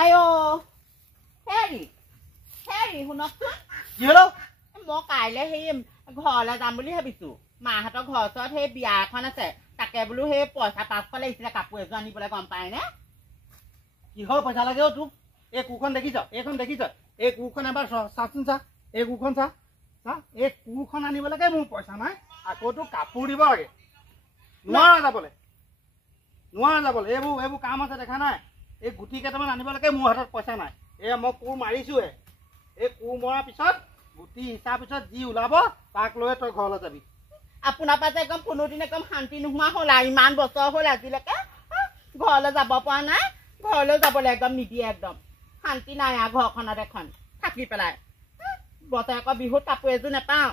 আইও হেৰি শুনকচোন কি হলো মই কাইলৈ সেই ঘৰলৈ যাম বুলি ভাবিছো মাহঁতৰ ঘৰৰ ওচৰত সেই বিয়া এখন আছে তাকে বোলো সেই পইচা 500 লাগিছিলে কাপোৰ এযোৰ আনিবলৈ গম পাই নে কিহৰ পইচা লাগে অ তোক এই কুখন দেখিছ এইখন দেখিছ এই কুখন এবাৰ চাচোন চা এই কুখন চা এই কুখন আনিব লাগে মোৰ পইচা নাই আকৌ তোক কাপোৰ দিব লাগে নোৱাৰা যাবলৈ এইবোৰ কাম আছে দেখা নাই এই গুটি কেইটামান আনিব লাগে মোৰ হাতত পইচা নাই মই কোৰ মাৰিছোহে এই কোৰ মৰাৰ পিছত গুটি হিচাৰ পিছত যি ওলাব তাক লৈ তই ঘৰলৈ যাবি আপোনাৰ পৰা যে একদম কোনোদিন একদম শান্তি নোহোৱা হ'ল আৰু ইমান বছৰ হ'ল আজিলৈকে ঘৰলৈ যাব পৰা নাই ঘৰলৈ যাবলৈ একদম নিদিয়ে একদম শান্তি নাই আৰু ঘৰখনত এখন থাকি পেলাই বছৰেকৰ বিহুত কাপোৰ এযোৰ নাপাওঁ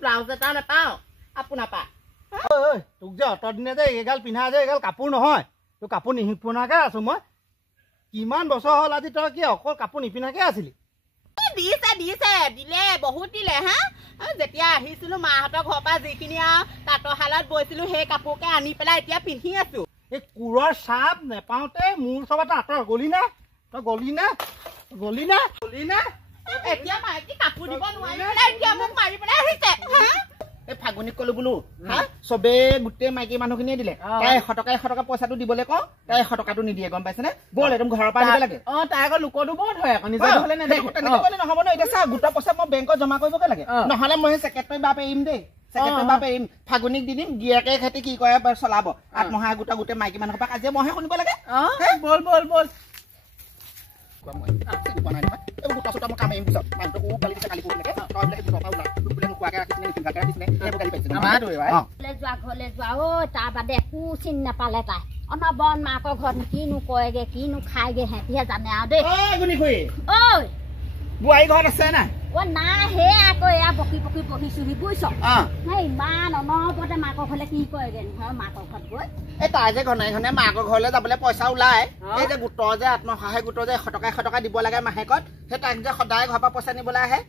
ব্লাউজ এটাও নাপাওঁ আপোনাৰ পৰা তোক যে অত দিনে যে এইগাল পিন্ধা যে এইগাল কাপোৰ নহয় তোৰ কাপোৰ নিপিন্ধাকে আছো মই কিমান বছৰ হ'ল আজি তই কি অকল কাপোৰ নিপিন্ধাকে আছিলি দিলে বহুত দিলে যেতিয়া আহিছিলো মাহঁতৰ ঘৰৰ পৰা যিখিনি আৰু তাঁতৰ শালত বৈছিলো সেই কাপোৰকে আনি পেলাই এতিয়া পিন্ধি আছো এই কোৰৰ চাপ নেপাওঁতে মোৰ চবতে আঁতৰ গলি নে এতিয়া মাইকী কাপোৰ দিব নোৱাৰি এতিয়া মোক মাৰি পেলাই আহিছে এই ফাগুনীক কলো বোলো চবে গোটেই মাইকী মানুহখিনিয়ে দিলে তাই 100 টকা পইচাটো দিবলৈ কওঁ তাই 100 টকাটো নিদিয়ে গম পাইছেনে বল একদম ঘৰৰ পৰা আনিব লাগে তাই আকৌ লোকৰটো বহুত হয় আকৌ নিজৰ হলে নেদেখো তেনেকে ক'লে নহ'ব ন এতিয়া চা গোটৰ পইচা মই বেংকত জমা কৰিবগে লাগে নহ'লে মই ছেক্ৰেটাৰী বাপ এৰিম দেই ছেক্ৰেটাৰী বাপ এৰিম ফাগুনীক দি দিম গিয়েকে খেতি কি কৰে চলাব আত্মসহায়ক গোটৰ গোটেই মাইকী মানুহৰ পৰা আজি মইহে শুনিব লাগে বল তাৰ বাদে একো চিনি নাপালে তাই অনবন মাকৰ ঘৰত কিনো কয়গে কিনো খায়গে সিহঁতিহে জানে আৰু দেই বোৱাৰী ঘৰত আছে নাই নাই হে আকৌ এয়া বকি বহিছোহি বুজিছ ইমান অনবৰতে মাকৰ ঘৰলে কি কয়গে নহয় মাকৰ ঘৰত গৈ এই তাই যে ঘনে মাকৰ ঘৰলৈ যাবলৈ পইচা ওলাই এই যে গোটৰ যে আত্মসহায়ক গোটৰ যে 100 টকা দিব লাগে মাহেকত সেই তাক যে সদায় ঘৰৰ পৰা পইচা নিবলৈ আহে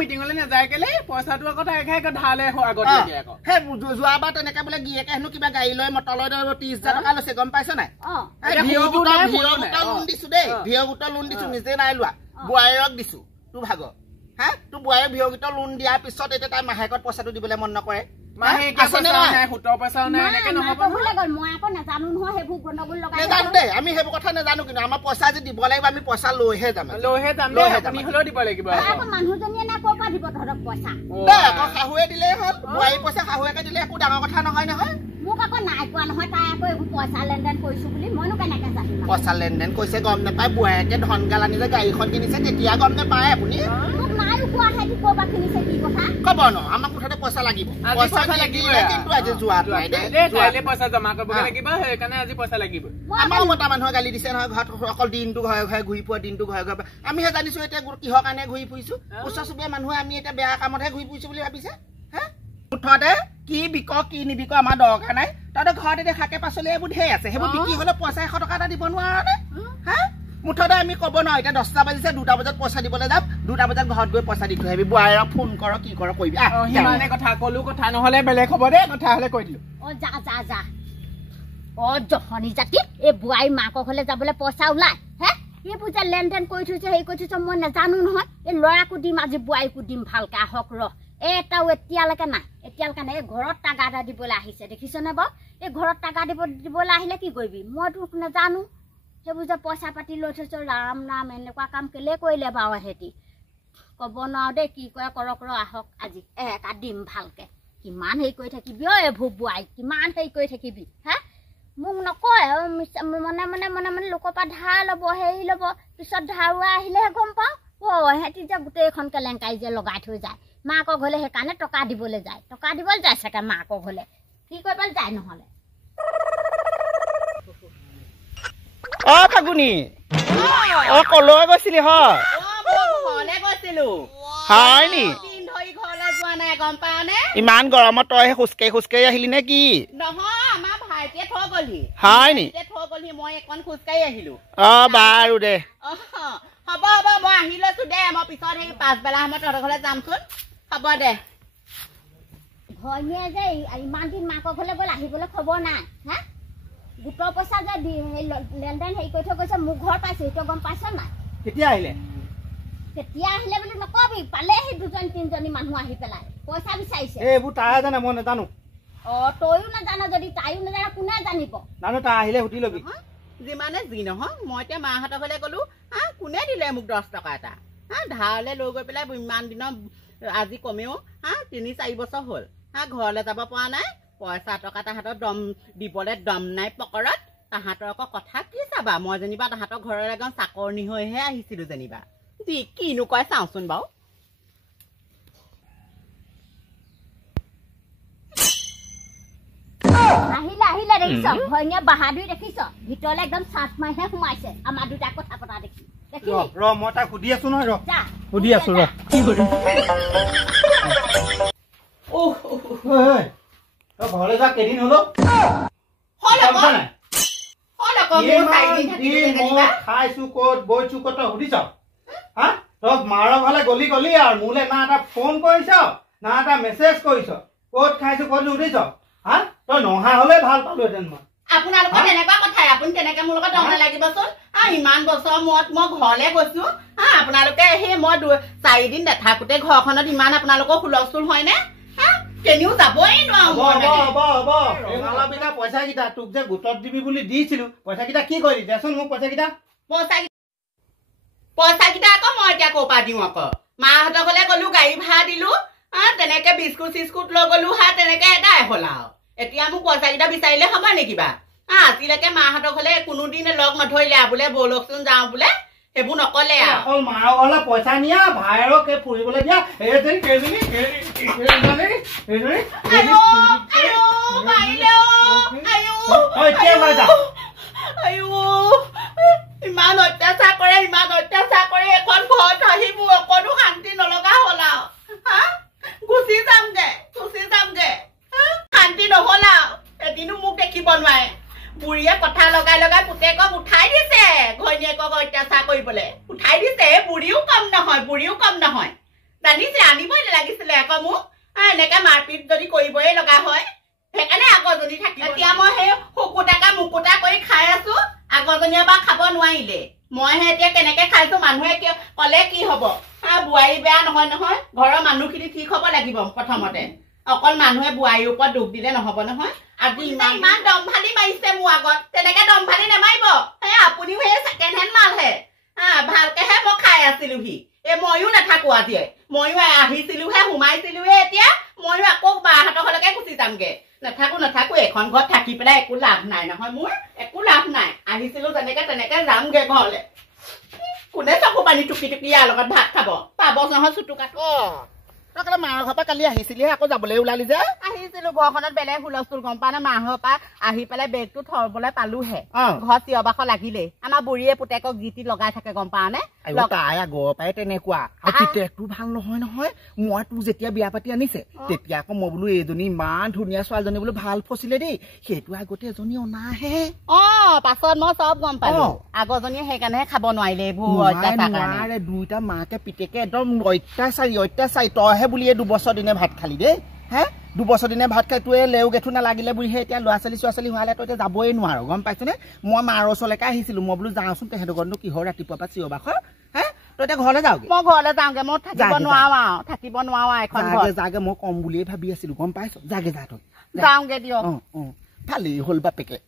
মিটিঙলৈ নাযায় কেলে পইচাটো আকৌ তাই ধাৰলে সেই যোৱাবাৰ তেনেকে বোলে গিয়েকে হেনো কিবা গাড়ী লৈ মটৰ লৈ 30,000 টকা লৈছে গম পাইছ নাই ভিঅ গোটৰ লোন দিছো দেই ভিঅ গোটৰ লোন দিছো নিজে নাই লোৱা বোৱাৰীক দিছো তোৰ ভাগ তোৰ বোৱাৰীক ভিঅ গোটৰ লোন দিয়াৰ পিছত এতিয়া তাই মাহেকত পইচাটো দিবলৈ মন নকৰে আমি সেইবোৰ কথা নাজানো কিন্তু আমাৰ পইচা যে দিব লাগিব আমি পইচা লৈহে যাম শাহুৱে দিলেই হ'ল বোৱাৰী পইচা শাহুৱেকে দিলে একো ডাঙৰ কথা নহয় নহয় মোক আকৌ নাই কোৱা নহয় তাই আকৌ এইবোৰ পইচা লেনদেন কৰিছো বুলি মইনো কেনেকে জানিম পইচা লেনদেন কৰিছে গম নাপায় বোৱাৰীকে ধন গাল আনি যে গাড়ীখন কিনিছে তেতিয়া গম নাপায় আপুনি মোক নাই কোৱা হেতি ক'বা কিনিছে কি কথা ক'ব ন আমাক মুঠতে পইচা লাগিব পইচা লাগিলে কিন্তু আজি যোৱাত নাই দেই পইচা জমা কৰিব লাগিব সেইকাৰণে আজি পইচা লাগিব আমাৰ মতা মানুহে গালি দিছে নহয় ঘৰত অকল দিনটো ঘৰে ঘৰে ঘূৰি ফুৰা দিনটো ঘৰে ঘৰে আমিহে জানিছো এতিয়া কিহৰ কাৰণে ঘূৰি ফুৰিছো ওচৰ চুবুৰীয়া মানুহে আমি এতিয়া বেয়া কামতহে ঘূৰি ফুৰিছো বুলি ভাবিছে মুঠতে কি বিক কি নিবিক আমাৰ দৰকাৰ নাই তহঁতৰ ঘৰত এতিয়া শাকে পাচলি এইবোৰ ঢেৰ আছে সেইবোৰ বিক্ৰী হলে পইচা 100 টকা এটা দিব নোৱাৰা নে মুঠতে আমি ক'ব নোৱাৰো এতিয়া 10টা বাজিছে 2টা বজাত পইচা দিবলৈ যাম 2টা বজাত ঘৰত গৈ পইচা দি থৈ আহিবি বোৱাৰীক ফোন কৰ কি কৰ কৰিবি সিমানে কথা কলো কথা নহলে বেলেগ হ'ব দেই কথা হলে কৈ দিলো যা জহনী জাতি এই বোৱাৰী মাকৰ ঘৰলৈ যাবলৈ পইচা ওলাই এইবোৰ যে লেনদেন কৰি থৈছে হেৰি কৰি থৈছে মই নাজানো নহয় এই ল'ৰাকো দিম আজি বোৱাৰীকো দিম ভালকে আহক এটাও এতিয়ালৈকে নাই এতিয়ালৈকে নাই এই ঘৰত টাকা এটা দিবলৈ আহিছে দেখিছনে বাৰু এই ঘৰত টাকা দিবলৈ আহিলে কি কৰিবি মইতো নাজানো সেইবোৰ যে পইচা পাতি লৈ থৈছ ৰাম নাম এনেকুৱা কাম কেলে কৰিলে বাৰু সিহঁতি ক'ব নোৱাৰো দেই কি কৰে কৰক আহক আজি এটা দিম ভালকে কিমান হেৰি কৰি থাকিবি এইবোৰ বোৱাৰী কিমান হেৰি কৰি থাকিবি মোক নকয় মনে লোকৰ পৰা ধাৰ ল'ব হেৰি ল'ব পিছত ধাৰুৱা আহিলেহে গম পাওঁ সিহঁতি যে গোটেইখন কেলেংকাৰী যে লগাই থৈ যায় মাকৰ ঘৰলে সেইকাৰণে টকা দিবলৈ যায় চাগে মাকৰ ঘৰলে কি কৰিবলৈ যায় নহ'লে ফাগুনী কলৈ গৈছিলি হয় নি ইমান গৰমত তই খোজকাঢ়ি আহিলি নে কি হয় নি মই এখন খোজকাঢ়ি আহিলো বাৰু দে হ'ব মই আহি লৈছো দে মই পিছত সেই 5 বেলা সময়ত তহঁতৰ ঘৰলৈ যামচোন হ'ব দে ভনীয়ে যে ইমান দিন মাকৰ ঘৰলৈ গ'ল আহিবলৈ খবৰ নাই গোটৰ পইচা যে লেনদেন হেৰি কৰি থৈ গৈছে মোৰ ঘৰ পাইছে সেইটো গম পাইছ নাই কেতিয়া আহিলে বুলি নকবি পালেহি 2-3জনী মানুহ আহি পেলাই পইচা বিচাৰিছে এইবোৰ তাই জানে মই নাজানো তইও নাজানো যদি তাইও নাজানে কোনে জানিব জানো তাই আহিলে সুধি লবি যিমানে যি নহয় মই এতিয়া মাহঁতৰ ঘৰলৈ গ'লো কোনে দিলে মোক 10 টকা এটা ধাৰলৈ লৈ গৈ পেলাই ইমান দিনৰ আজি কমেও 3-4 বছৰ হ'ল ঘৰলৈ যাব পৰা নাই পইচা টকা তাহাঁতৰ দম দিবলৈ দম নাই পকৰত তাহাঁতৰ আকৌ কথা কি চাবা মই যেনিবা তাহাঁতৰ ঘৰলৈ গৈ চাকৰণী হৈহে আহিছিলোঁ যেনিবা যি কিনো কয় চাওঁচোন বাৰু আহিলে দেখিছ ভৈনীয়ে বাহাদুৰি দেখিছ ভিতৰলৈ একদম চাট মাৰিহে সোমাইছে আমাৰ দুটা কথা পতা দেখি ৰ মই তাক সুধি আছো নহয় সুধি আছো ৰ ঘৰলৈ যা কেইদিন হলো খাইছো ক'ত বৈছো ক'ত তই সুধিছ তই মাৰ ঘৰলে গলি আৰু মোলে না এটা ফোন কৰিছ না এটা মেছেজ কৰিছ ক'ত খাইছো ক'ত সুধিছ তই নহা হলে ভাল পালোহেঁতেন মই আপোনালোকৰ তেনেকুৱা কথাই আপুনি তেনেকে মোৰ লগত দম নালাগিবচোন ইমান বছৰ মূৰত মই ঘৰলৈ গৈছো আপোনালোকে সেই মই 4 দিন নাথাকোতে ঘৰখনত ইমান আপোনালোকৰ হুলস্থুল হয়নে কেনিও যাবই নোৱাৰো পইচা কেইটা তোক যে গোটত দিবি বুলি দিছিলো পইচা কেইটা কি কৰিলি দেচোন মোক পইচা কেইটা আকৌ মই এতিয়া ক'ৰ পৰা দিওঁ আকৌ মাহঁতৰ ঘৰলৈ গলো গাড়ী ভাড়া দিলো তেনেকে বিস্কুট চিস্কুট লৈ গলো তেনেকে এদাই হ'ল আৰু এতিয়া মোক পইচা কেইটা বিচাৰিলে হ'ব নে কিবা আজিলৈকে মাহঁতৰ ঘৰলে কোনোদিন লগ নধৰিলে বোলে বলকচোন যাওঁ বোলে সেইবোৰ নকলে অকল মাৰ ঘৰলে পইচা নিয়া ভাইৰক ফুৰিবলৈ দিয়া ইমান অত্যাচাৰ কৰে এখন ঘৰত আহি মোৰ অকণো শান্তি নলগা হ'ল আৰু গুচি যামগে শান্তি নহ'ল আৰু এদিনো মোক দেখিব নোৱাৰে বুঢ়ীয়ে কথা লগাই পুতেকক উঠাই দিছে ঘৈণীয়েকক অত্যাচাৰ কৰিবলৈ উঠাই দিছে বুঢ়ীও কম নহয় জানিছে আনিবই নালাগিছিলে আকৌ মোক এনেকে মাৰপিট যদি কৰিবই লগা হয় সেইকাৰণে আগৰজনী থাকিব এতিয়া মই সেই শুকুটাকা মুকুটা কৰি খাই আছো আগৰজনীয়ে বা খাব নোৱাৰিলে মইহে এতিয়া কেনেকে খাইছো মানুহে ক'লে কি হব বোৱাৰী বেয়া নহয় ঘৰৰ মানুহখিনি ঠিক হ'ব লাগিব প্ৰথমতে অকল মানুহে বোৱাৰীৰ ওপৰত দুখ দিলে নহব নহয় আজি ইমান দমভালি মাৰিছে মোৰ আগত তেনেকে দমভালি নেমাৰিব আপুনিও সেই ছেকেণ্ড হেণ্ড মালহে ভালকেহে মই খাই আছিলোহি ময়ো নাথাকো আজি ময়ো আহিছিলোহে সোমাইছিলোহে এতিয়া ময়ো আকৌ বাহঁতৰ ঘৰলৈকে গুচি যামগে নাথাকো এখন ঘৰত থাকি পেলাই একো লাভ নাই নহয় মোৰ একো লাভ নাই আহিছিলো তেনেকে যামগে ঘৰলে কোনে চকু পানী টুকি ইয়াৰ লগত ভাত খাব পাব নহয় চুটুকাত তই মাৰ ঘৰৰ পৰা কালি আহিছিলিহে আকৌ যাবলৈ ওলালি যে আহিছিলো ঘৰখনত বেলেগ হুলস্থুল গম পাওঁ নে মাহৰ পৰা আহি পেলাই বেগটো থবলৈ পালোহে ঘৰত চিঞৰ বাখৰ লাগিলে আমাৰ বুঢ়ীয়ে পুতেকক গীতি লগাই থাকে গম পাওঁ নে তাই আগৰ পৰাই তেনেকুৱা পিতেকটো ভাল নহয় মই তোক যেতিয়া বিয়া পাতি আনিছে তেতিয়া আকৌ মই বোলো এইজনী ইমান ধুনীয়া ছোৱালীজনী বোলো ভাল ফচিলে দেই সেইটো আগতে এজনী অনাহে পাছত মই চব গম পালো আগৰজনীয়ে সেইকাৰণেহে খাব নোৱাৰিলে এইবোৰ দুইটা মাকে পিতেকে একদম অত্যাচাৰী তইহে বুলি 2 বছৰ দিনে ভাত খালি দেই 2 বছৰ দিনে ভাত খাই তোৱে লেও গেঠু নালাগিলে বুলিহে এতিয়া ল'ৰা ছোৱালী হোৱালে তই এতিয়া যাবই নোৱাৰো গম পাইছনে মই মাৰ ওচৰলৈকে আহিছিলো মই বোলো যাওঁচোন তেহেঁতৰ ঘৰনো কিহৰ ৰাতিপুৱা পৰা চিঞৰ বাখৰ তই এতিয়া ঘৰলৈ যাওঁগে মই ঘৰলৈ যাওঁগে মই থাকিব নোৱাৰো এখন যাগে মই কম বুলিয়ে ভাবি আছিলো গম পাইছ যাগে যা তই যাওঁগে দিয়ক ভালেই হ'ল বাপেকে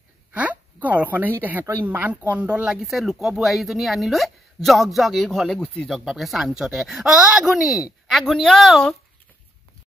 ঘৰখনে সি তেহেঁতৰ ইমান কণ্ডল লাগিছে লোকৰ বোৱাৰীজনী আনি লৈ জগ এই ঘৰলৈ গুচি যাওক বাপেকে চাঞ্চতে আঘুনি